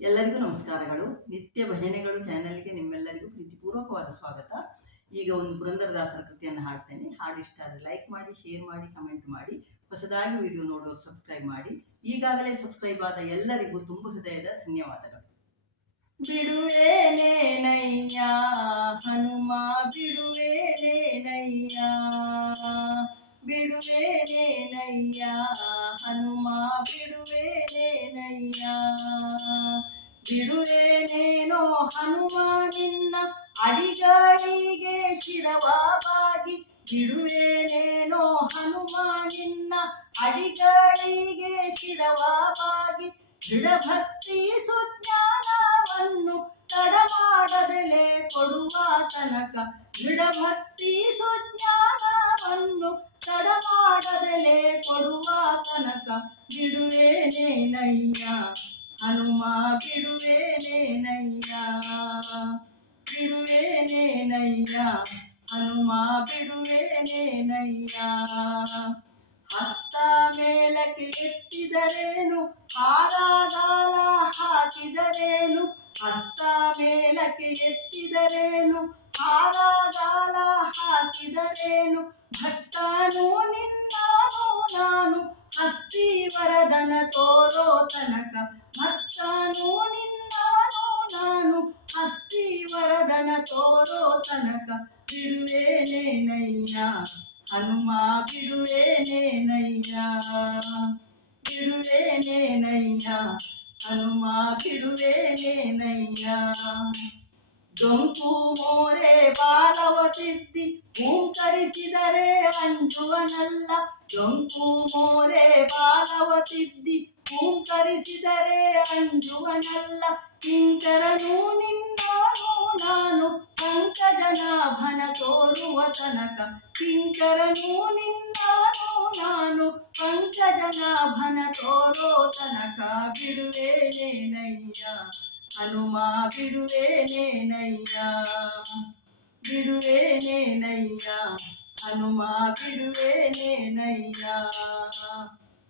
ಎಲ್ಲರಿಗೂ ನಮಸ್ಕಾರಗಳು. ನಿತ್ಯ ಭಜನೆಗಳು ಚಾನೆಲ್ಗೆ ನಿಮ್ಮೆಲ್ಲರಿಗೂ ಪ್ರೀತಿಪೂರ್ವಕವಾದ ಸ್ವಾಗತ. ಈಗ ಒಂದು ಪುರಂದರದಾಸರ ಕೃತಿಯನ್ನು ಹಾಡ್ತೇನೆ. ಹಾಡು ಇಷ್ಟ ಆದರೆ ಲೈಕ್ ಮಾಡಿ, ಶೇರ್ ಮಾಡಿ, ಕಮೆಂಟ್ ಮಾಡಿ. ಹೊಸದಾಗಿ ವಿಡಿಯೋ ನೋಡೋರು ಸಬ್ಸ್ಕ್ರೈಬ್ ಮಾಡಿ. ಈಗಾಗಲೇ ಸಬ್ಸ್ಕ್ರೈಬ್ ಆದ ಎಲ್ಲರಿಗೂ ತುಂಬ ಹೃದಯದ ಧನ್ಯವಾದಗಳು. ಬಿಡುವೇನೇನಯ್ಯ ಹನುಮ ಬಿಡುವೇನೇನಯ್ಯ, ಬಿಡುವೇನೇನಯ್ಯ ಹನುಮ ಬಿಡುವೇನೇನಯ್ಯ, ಬಿಡುವೇನೇನೋ ಹನುಮ ನಿನ್ನ ಅಡಿಗಳಿಗೆ ಶಿರವಾಗಿ, ಬಿಡುವೇನೇನೋ ಹನುಮ ನಿನ್ನ ಅಡಿಗಳಿಗೆ ಶಿರವಾಗಿ, ದೃಢಭಕ್ತಿ ಸುಜ್ಞಾನವನ್ನು ತಡಮಾಡದೆಲೆ ಕೊಡುವ ತನಕ, ದೃಢಭಕ್ತಿ ಸುಜ್ಞಾನವನ್ನು ತಡಮಾಡದೆಲೆ ಕೊಡುವ ತನಕ, ಬಿಡುವೇನೇನಯ್ಯ ಹನುಮ ಬಿಡುವೇನೇನಯ್ಯ, ಬಿಡುವೇನೇನಯ್ಯ ಹನುಮ ಬಿಡುವೇನೇನಯ್ಯ. ಹಸ್ತ ಮೇಲಕ್ಕೆ ಎತ್ತಿದರೇನು, ಹಾರಗಾಲ ಹಾಕಿದರೇನು, ಹಸ್ತ ಮೇಲಕ್ಕೆ ಎತ್ತಿದರೇನು, ಹಾರಗಾಲ ಹಾಕಿದರೇನು, ಭಕ್ತನು ನಿನ್ನನು ನಾನು ಹಸ್ತಿವರದನ ತೋರೋ ತನಕ, ಭಕ್ತನು ನಿನ್ನನು ನಾನು ಹಸ್ತಿವರದನ ತೋರೋ ತನಕ, ಬಿಡುವೇನೇನಯ್ಯ ಹನುಮ ಬಿಡುವೇನೇನಯ್ಯ, ಬಿಡುವೇನೇನಯ್ಯ ಹನುಮ ಬಿಡುವೇನೇನಯ್ಯ. ಡೊಂಕು ಮೋರೆ ಬಾಲವ ತಿದ್ದಿ ಹೂಂಕರಿಸಿದರೆ ಅಂಜುವನಲ್ಲ, ಡೊಂಕು ಮೋರೆ ಬಾಲವ ತಿದ್ದಿ ಹೂಂಕರಿಸಿದರೆ ಅಂಜುವನಲ್ಲ, ಕಿಂಕರನು ನಿನ್ನನು ನಾನು ಪಂಕಜನಾಭನ ತೋರುವ ತನಕ, ಕಿಂಕರನು ನಿನ್ನನು ನಾನು ಪಂಕಜನಾಭನ ತೋರೋ ತನಕ, ಬಿಡುವೇನೇನಯ್ಯ ಹನುಮ ಬಿಡುವೇನೇನಯ್ಯ, ಬಿಡುವೇನೇನಯ್ಯ ಹನುಮ ಬಿಡುವೇನೇನಯ್ಯ.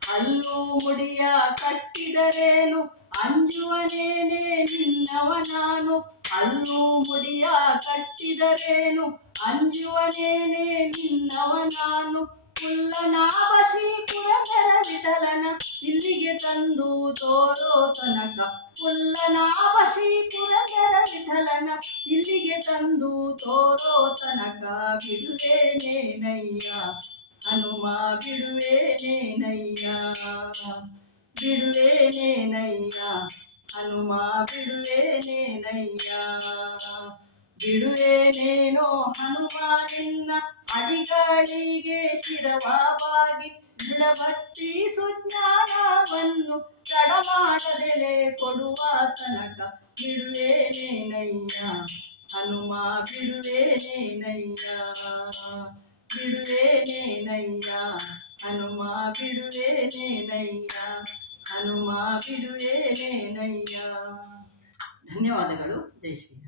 ಹಲ್ಲು ಮುಡಿಯ ಕಟ್ಟಿದರೇನು ಅಂಜುವನೇನೆ ನಿನ್ನವ ನಾನು, ಹಲ್ಲು ಮುಡಿಯ ಕಟ್ಟಿದರೇನು ಅಂಜುವನೇನೆ ನಿನ್ನವ ನಾನು, ಪುಲ್ಲನಾಭ ಶ್ರೀ ಪುರಂದರ ವಿಠಲನ ಇಲ್ಲಿಗೆ ತಂದು ತೋರೋ ತನಕ, ಪುಲ್ಲನಾಭ ಶ್ರೀ ಪುರಂದರ ವಿಠಲನ ಇಲ್ಲಿಗೆ ತಂದು ತೋರೋ ತನಕ, ಬಿಡುವೇನೇನಯ್ಯ ಹನುಮ ಬಿಡುವೇನೇನಯ್ಯ, ಬಿಡುವೇನೇನಯ್ಯ ಹನುಮ ಬಿಡುವೇನೇನಯ್ಯ. ಬಿಡುವೇನೇನೋ ಹನುಮ ನಿನ್ನ ಅಡಿಗಳಿಗೆ ಶಿರವಾಗಿ, ದೃಢಭಕ್ತಿ ಸುಜ್ಞಾನವನ್ನು ತಡಮಾಡದೆಲೆ ಕೊಡುವ ತನಕ, ಬಿಡುವೇನೇನಯ್ಯ ಹನುಮ ಬಿಡುವೇನೇನಯ್ಯ, ಬಿಡುವೇನೇನಯ್ಯ ಹನುಮ ಬಿಡುವೇನೇನಯ್ಯ, ಹನುಮ ಬಿಡುವೇನೇನಯ್ಯ. ಧನ್ಯವಾದಗಳು. ಜೈ ಶ್ರೀ.